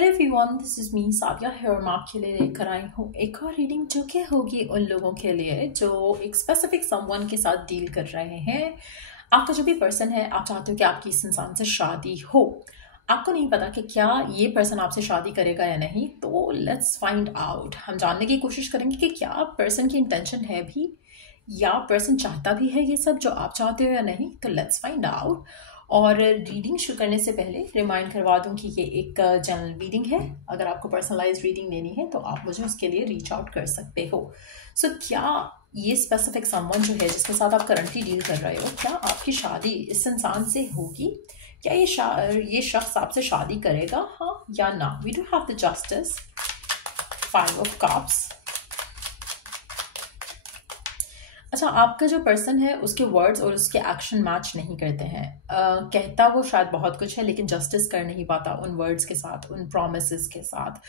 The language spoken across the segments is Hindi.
Everyone, this is me Sadia है और मैं आपके लिए लेकर आई हूँ एक और रीडिंग जो कि होगी उन लोगों के लिए जो एक स्पेसिफिक समवन के साथ डील कर रहे हैं। आपका जो भी पर्सन है, आप चाहते हो कि आपकी इस इंसान से शादी हो। आपको नहीं पता कि क्या ये पर्सन आपसे शादी करेगा या नहीं, तो लेट्स फाइंड आउट। हम जानने की कोशिश करेंगे कि क्या पर्सन की इंटेंशन है भी या पर्सन चाहता भी है ये सब जो आप चाहते हो या नहीं। तो लेट्स फाइंड आउट। और रीडिंग शुरू करने से पहले रिमाइंड करवा दूं कि ये एक जनरल रीडिंग है। अगर आपको पर्सनलाइज रीडिंग लेनी है तो आप मुझे उसके लिए रीच आउट कर सकते हो। सो क्या ये स्पेसिफिक समवन जो है जिसके साथ आप करंटली डील कर रहे हो, क्या आपकी शादी इस इंसान से होगी? क्या ये शख्स आपसे शादी करेगा, हाँ या ना? We do have the justice, 5 of cups. अच्छा, आपका जो पर्सन है उसके वर्ड्स और उसके एक्शन मैच नहीं करते हैं। कहता वो शायद बहुत कुछ है लेकिन जस्टिस कर नहीं पाता उन वर्ड्स के साथ, उन प्रोमिसेस के साथ।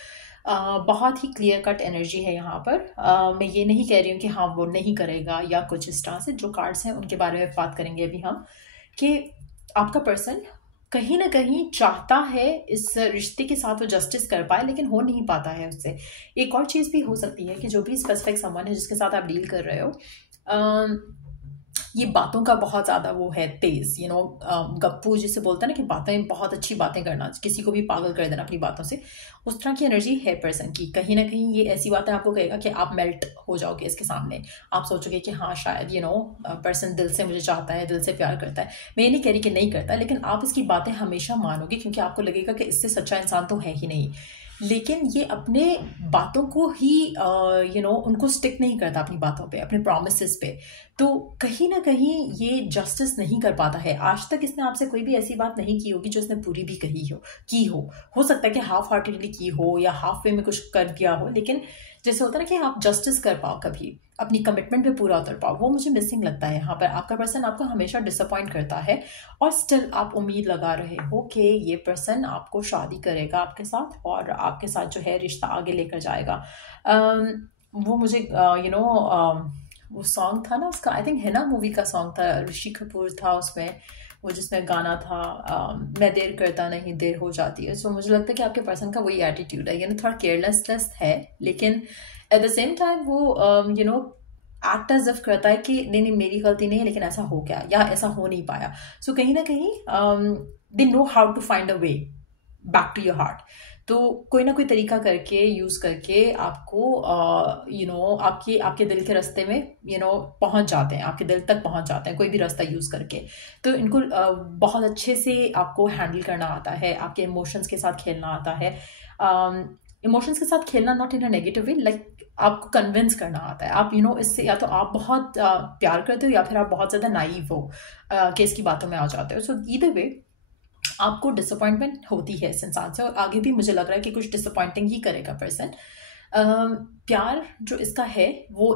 बहुत ही क्लियर कट एनर्जी है यहाँ पर। मैं ये नहीं कह रही हूँ कि हाँ वो नहीं करेगा या कुछ इस तरह से। जो कार्ड्स हैं उनके बारे में बात करेंगे अभी हम, कि आपका पर्सन कहीं ना कहीं चाहता है इस रिश्ते के साथ वो जस्टिस कर पाए लेकिन हो नहीं पाता है उससे। एक और चीज़ भी हो सकती है कि जो भी स्पेसिफिक समवन है जिसके साथ आप डील कर रहे हो, ये बातों का बहुत ज़्यादा वो है तेज, गप्पू जिसे बोलते हैं ना, कि बातें, बहुत अच्छी बातें करना, किसी को भी पागल कर देना अपनी बातों से। उस तरह की एनर्जी है पर्सन की। कहीं ना कहीं ये ऐसी बातें आपको कहेगा कि आप मेल्ट हो जाओगे इसके सामने। आप सोचोगे कि हाँ शायद पर्सन दिल से मुझे चाहता है, दिल से प्यार करता है। मैं ये नहीं कह रही कि नहीं करता, लेकिन आप इसकी बातें हमेशा मानोगे क्योंकि आपको लगेगा कि इससे सच्चा इंसान तो है ही नहीं। लेकिन ये अपने बातों को ही उनको स्टिक नहीं करता अपनी बातों पे, अपने प्रॉमिसेस पे। तो कहीं ना कहीं ये जस्टिस नहीं कर पाता है। आज तक इसने आपसे कोई भी ऐसी बात नहीं की होगी जो इसने पूरी भी हो सकता है कि हाफ हार्टेडली की हो या हाफ वे में कुछ कर दिया हो, लेकिन जैसे होता है ना कि आप जस्टिस कर पाओ, कभी अपनी कमिटमेंट पे पूरा उतर पाओ, वो मुझे मिसिंग लगता है यहाँ पर। आपका पर्सन आपको हमेशा डिसअपॉइंट करता है और स्टिल आप उम्मीद लगा रहे हो कि ये पर्सन आपको शादी करेगा आपके साथ और आपके साथ जो है रिश्ता आगे लेकर जाएगा। वो मुझे वो सॉन्ग था ना उसका, आई थिंक हिना मूवी का सॉन्ग था, ऋषि कपूर था उसमें, वो जिसमें गाना था मैं देर करता नहीं देर हो जाती है। सो मुझे लगता है कि आपके पर्सन का वही एटीट्यूड है, थोड़ा केयरलेसनेस है, लेकिन एट द सेम टाइम वो एक्ट एज इफ करता है कि नहीं नहीं मेरी गलती नहीं है लेकिन ऐसा हो गया या ऐसा हो नहीं पाया। सो कहीं ना कहीं they know how to find a way back to your heart. तो कोई ना कोई तरीका करके, यूज करके आपको आपके आपके दिल के रास्ते में पहुंच जाते हैं, आपके दिल तक पहुंच जाते हैं कोई भी रास्ता यूज करके। तो इनको बहुत अच्छे से आपको हैंडल करना आता है, आपके इमोशंस के साथ खेलना आता है। इमोशंस के साथ खेलना not in a negative way, like आपको कन्विंस करना आता है। आप इससे या तो आप बहुत प्यार करते हो या फिर आप बहुत ज़्यादा नाइव हो कि इसकी बातों में आ जाते हो। सो ईदर वे आपको डिसअपॉइंटमेंट होती है इस इंसान से, और आगे भी मुझे लग रहा है कि कुछ डिसअपॉइंटिंग ही करेगा पर्सन। प्यार जो इसका है वो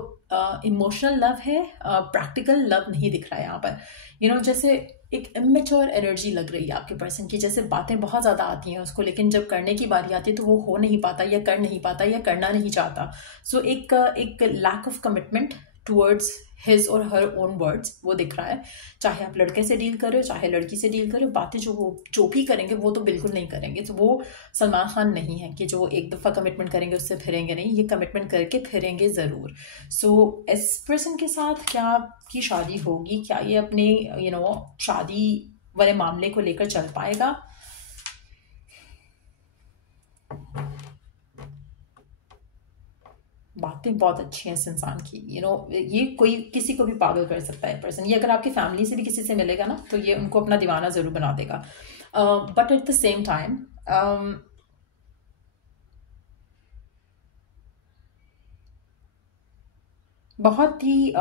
इमोशनल लव है, प्रैक्टिकल लव नहीं दिख रहा है यहाँ पर। जैसे एक इमेच्योर एनर्जी लग रही है आपके पर्सन की, जैसे बातें बहुत ज़्यादा आती हैं उसको, लेकिन जब करने की बारी आती है तो वो हो नहीं पाता या कर नहीं पाता या करना नहीं चाहता। सो एक lack of commitment towards his और हर ओन वर्ड्स वो दिख रहा है। चाहे आप लड़के से डील कर रहे हो चाहे लड़की से डील कर रहे हो, बातें जो भी करेंगे वो तो बिल्कुल नहीं करेंगे। तो वो सलमान खान नहीं है कि जो एक दफ़ा कमिटमेंट करेंगे उससे फिरेंगे नहीं, ये कमिटमेंट करके फिरेंगे ज़रूर। सो इस पर्सन के साथ क्या आपकी शादी होगी? क्या ये अपने शादी वाले मामले को लेकर चल पाएगा? बातें बहुत अच्छी हैं इस इंसान की। ये कोई किसी को भी पागल कर सकता है पर्सन। ये अगर आपकी फैमिली से भी किसी से मिलेगा ना तो ये उनको अपना दीवाना जरूर बना देगा। But at the same time बहुत ही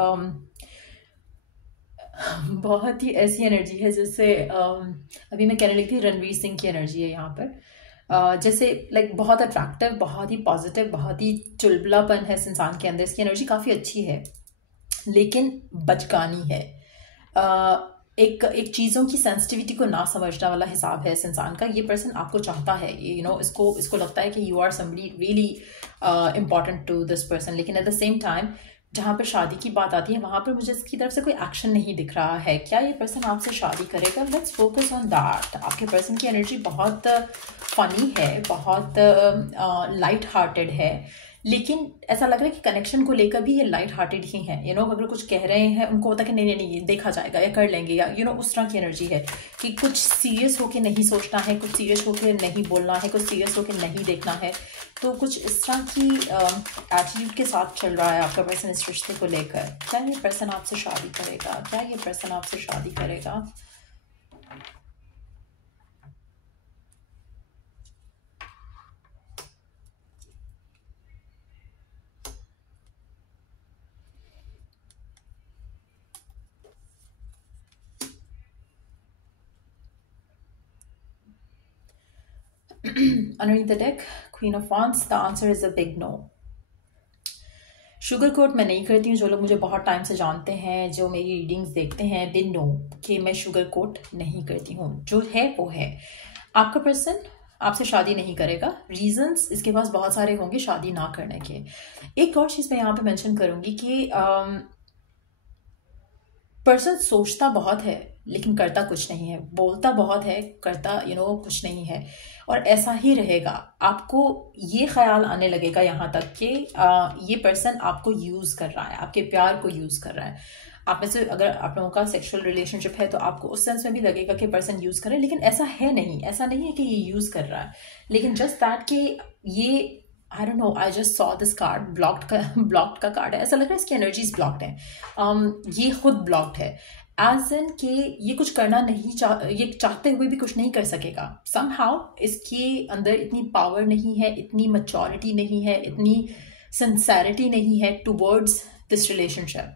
बहुत ही ऐसी एनर्जी है जैसे अभी मैं कहने लगी थी, रणवीर सिंह की एनर्जी है यहाँ पर। जैसे लाइक बहुत अट्रैक्टिव, बहुत ही पॉजिटिव, बहुत ही चुलबुलापन है इस इंसान के अंदर। इसकी एनर्जी काफ़ी अच्छी है लेकिन बचकानी है। एक चीज़ों की सेंसिटिविटी को ना समझने वाला हिसाब है इस इंसान का। ये पर्सन आपको चाहता है, इसको लगता है कि you are somebody really important to this person, लेकिन एट द सेम टाइम जहाँ पर शादी की बात आती है वहाँ पर मुझे इसकी तरफ से कोई एक्शन नहीं दिख रहा है। क्या ये पर्सन आपसे शादी करेगा? Let's focus on that. आपके पर्सन की एनर्जी बहुत फनी है, बहुत लाइट हार्टेड है, लेकिन ऐसा लग रहा है कि कनेक्शन को लेकर भी ये लाइट हार्टेड ही है। अगर कुछ कह रहे हैं उनको होता है कि नहीं नहीं नहीं ये देखा जाएगा या कर लेंगे, या उस तरह की एनर्जी है कि कुछ सीरियस होके नहीं सोचना है, कुछ सीरियस होके नहीं बोलना है, कुछ सीरियस होके नहीं देखना है। तो कुछ इस तरह की एटीट्यूड के साथ चल रहा है आपका पर्सन इस रिश्ते को लेकर। क्या ये पर्सन आपसे शादी करेगा? क्या ये पर्सन आपसे शादी करेगा? Underneath the deck, Queen of Wands, the answer is a big no. Sugar coat मैं नहीं करती हूँ। जो लोग मुझे बहुत टाइम से जानते हैं, जो मेरी रीडिंग्स देखते हैं, दे नो कि मैं शुगर कोट नहीं करती हूँ। जो है वो है। आपका पर्सन आपसे शादी नहीं करेगा। रीजंस इसके पास बहुत सारे होंगे शादी ना करने के। एक और चीज़ मैं यहाँ पे मेंशन करूँगी कि पर्सन सोचता बहुत है लेकिन करता कुछ नहीं है, बोलता बहुत है, करता कुछ नहीं है, और ऐसा ही रहेगा। आपको ये ख्याल आने लगेगा यहाँ तक कि ये पर्सन आपको यूज़ कर रहा है, आपके प्यार को यूज़ कर रहा है। आप में से अगर आप लोगों का सेक्सुअल रिलेशनशिप है तो आपको उस सेंस में भी लगेगा कि पर्सन यूज़ कर रहा है, लेकिन ऐसा है नहीं। ऐसा नहीं है कि ये यूज़ कर रहा है, लेकिन जस्ट दैट कि ये I don't know, I just saw this card, blocked का कार्ड है। ऐसा लग रहा है इसकी एनर्जीज ब्लॉक्ड है। ये खुद ब्लॉक्ड है, एज एन के ये कुछ करना नहीं ये चाहते हुए भी कुछ नहीं कर सकेगा। समहाउ इसके अंदर इतनी पावर नहीं है, इतनी मैच्योरिटी नहीं है, इतनी सिंसेरिटी नहीं है टुवर्ड्स दिस रिलेशनशिप,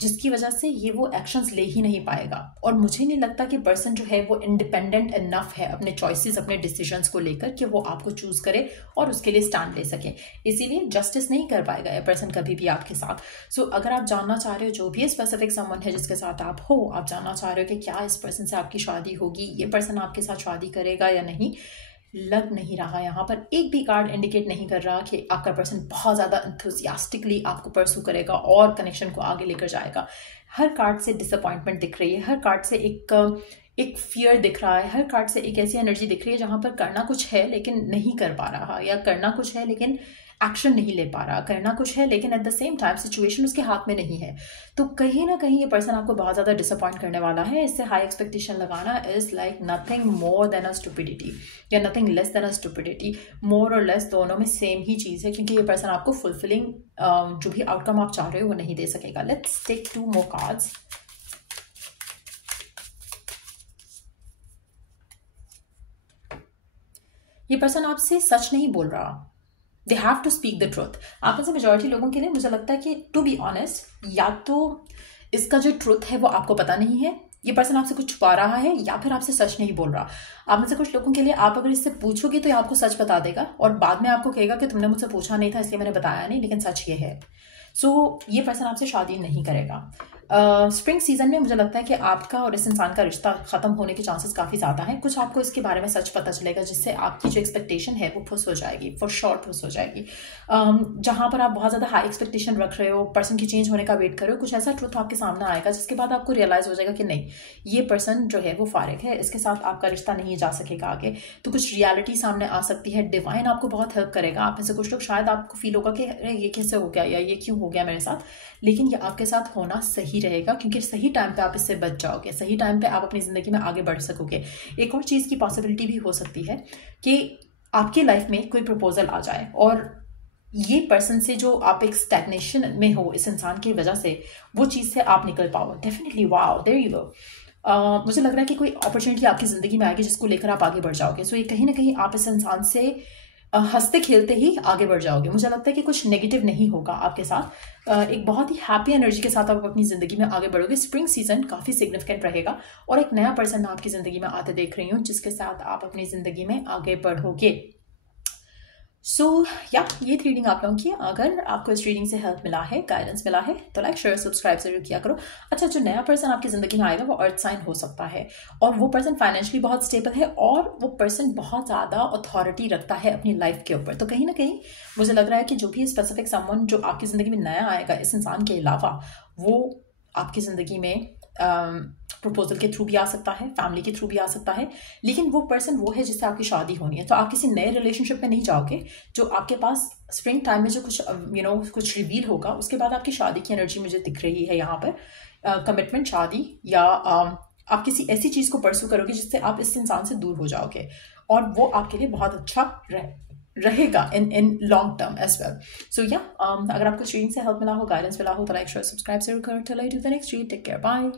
जिसकी वजह से ये वो एक्शंस ले ही नहीं पाएगा। और मुझे नहीं लगता कि पर्सन जो है वो इंडिपेंडेंट इनफ है अपने चॉइसेस, अपने डिसीजंस को लेकर कि वो आपको चूज करे और उसके लिए स्टैंड ले सके। इसीलिए जस्टिस नहीं कर पाएगा ये पर्सन कभी भी आपके साथ। सो अगर आप जानना चाह रहे हो, जो भी स्पेसिफिक समवन है जिसके साथ आप हो, आप जानना चाह रहे हो कि क्या इस पर्सन से आपकी शादी होगी, ये पर्सन आपके साथ शादी करेगा या नहीं, लग नहीं रहा। यहाँ पर एक भी कार्ड इंडिकेट नहीं कर रहा कि आपका पर्सन बहुत ज़्यादा एंथुसियास्टिकली आपको परसू करेगा और कनेक्शन को आगे लेकर जाएगा। हर कार्ड से डिसअपॉइंटमेंट दिख रही है, हर कार्ड से एक फियर दिख रहा है, हर कार्ड से एक ऐसी एनर्जी दिख रही है जहाँ पर करना कुछ है लेकिन नहीं कर पा रहा, या करना कुछ है लेकिन एक्शन नहीं ले पा रहा, करना कुछ है लेकिन at the same time situation उसके हाथ में नहीं है। तो कहीं ना कहीं ये पर्सन आपको बहुत ज़्यादा डिसअपॉइंट करने वाला है। इससे हाई एक्सपेक्टेशन लगाना is like nothing more than a stupidity या नथिंग लेस देन अ स्टुपिडिटी। मोर और लेस दोनों में सेम ही चीज़ है, क्योंकि ये पर्सन आपको फुलफिलिंग जो भी आउटकम आप चाह रहे हो वो नहीं दे सकेगा। Let's take 2 more cards. ये पर्सन आपसे सच नहीं बोल रहा। They have to speak the truth. आप में से मेजॉरिटी लोगों के लिए मुझे लगता है कि टू बी ऑनेस्ट, या तो इसका जो ट्रूथ है वो आपको पता नहीं है, ये पर्सन आपसे कुछ छुपा रहा है, या फिर आपसे सच नहीं बोल रहा। आप में से कुछ लोगों के लिए आप अगर इससे पूछोगे तो ये आपको सच बता देगा और बाद में आपको कहेगा कि तुमने मुझसे पूछा नहीं था इसलिए मैंने बताया नहीं, लेकिन सच ये है। सो ये पर्सन आपसे शादी नहीं करेगा। स्प्रिंग सीजन में मुझे लगता है कि आपका और इस इंसान का रिश्ता खत्म होने के चांसेस काफ़ी ज़्यादा हैं। कुछ आपको इसके बारे में सच पता चलेगा जिससे आपकी जो एक्सपेक्टेशन है वो फुस हो जाएगी, फॉर श्योर फुस हो जाएगी। जहाँ पर आप बहुत ज़्यादा हाई एक्सपेक्टेशन रख रहे हो, पर्सन की चेंज होने का वेट कर रहे हो, कुछ ऐसा ट्रुथ आपके सामने आएगा जिसके बाद आपको रियलाइज़ हो जाएगा कि नहीं, ये पर्सन जो है वो फारिग है, इसके साथ आपका रिश्ता नहीं जा सकेगा आगे। तो कुछ रियलिटी सामने आ सकती है। डिवाइन आपको बहुत हेल्प करेगा। आप में से कुछ लोग शायद आपको फील होगा कि ये कैसे हो गया या ये क्यों हो गया मेरे साथ, लेकिन ये आपके साथ होना सही रहेगा, क्योंकि सही टाइम पे आप इससे बच जाओगे, सही टाइम पे आप अपनी ज़िंदगी में आगे बढ़ सकोगे। एक और चीज़ की पॉसिबिलिटी भी हो सकती है कि आपकी लाइफ में कोई प्रपोजल आ जाए और ये पर्सन से जो आप एक स्टैग्नेशन में हो इस इंसान की वजह से, वो चीज़ से आप निकल पाओ। Definitely wow, there you go. मुझे लग रहा है कि कोई अपॉर्चुनिटी आपकी ज़िंदगी में आएगी जिसको लेकर आप आगे बढ़ जाओगे। सो ये कहीं ना कहीं आप इस इंसान से हंसते खेलते ही आगे बढ़ जाओगे। मुझे लगता है कि कुछ नेगेटिव नहीं होगा आपके साथ। एक बहुत ही हैप्पी एनर्जी के साथ आप अपनी ज़िंदगी में आगे बढ़ोगे। स्प्रिंग सीजन काफ़ी सिग्निफिकेंट रहेगा और एक नया पर्सन मैं आपकी ज़िंदगी में आते देख रही हूँ जिसके साथ आप अपनी ज़िंदगी में आगे बढ़ोगे। सो या ये थी रीडिंग आप लोगों की। अगर आपको इस रीडिंग से हेल्प मिला है, गाइडेंस मिला है, तो लाइक शेयर सब्सक्राइब जरूर किया करो। अच्छा, जो नया पर्सन आपकी ज़िंदगी में आएगा वो अर्थ साइन हो सकता है, और वो पर्सन फाइनेंशियली बहुत स्टेबल है, और वो पर्सन बहुत ज़्यादा अथॉरिटी रखता है अपनी लाइफ के ऊपर। तो कहीं ना कहीं मुझे लग रहा है कि जो भी स्पेसिफिक समवन जो आपकी ज़िंदगी में नया आएगा इस इंसान के अलावा, वो आपकी ज़िंदगी में प्रपोजल के थ्रू भी आ सकता है, फैमिली के थ्रू भी आ सकता है, लेकिन वो पर्सन वो है जिससे आपकी शादी होनी है। तो आप किसी नए रिलेशनशिप में नहीं जाओगे। जो आपके पास स्प्रिंग टाइम में जो कुछ कुछ रिवील होगा, उसके बाद आपकी शादी की एनर्जी मुझे दिख रही है यहाँ पर। कमिटमेंट, शादी, या आप किसी ऐसी चीज़ को परसू करोगे जिससे आप इस इंसान से दूर हो जाओगे, और वो आपके लिए बहुत अच्छा रहेगा in long term as well. So या अगर आपको रीडिंग से हेल्प मिला हो, गाइडेंस मिला हो, तो लाइक शेयर सब्सक्राइब जरूर करो। Till I do the next read, take care, bye.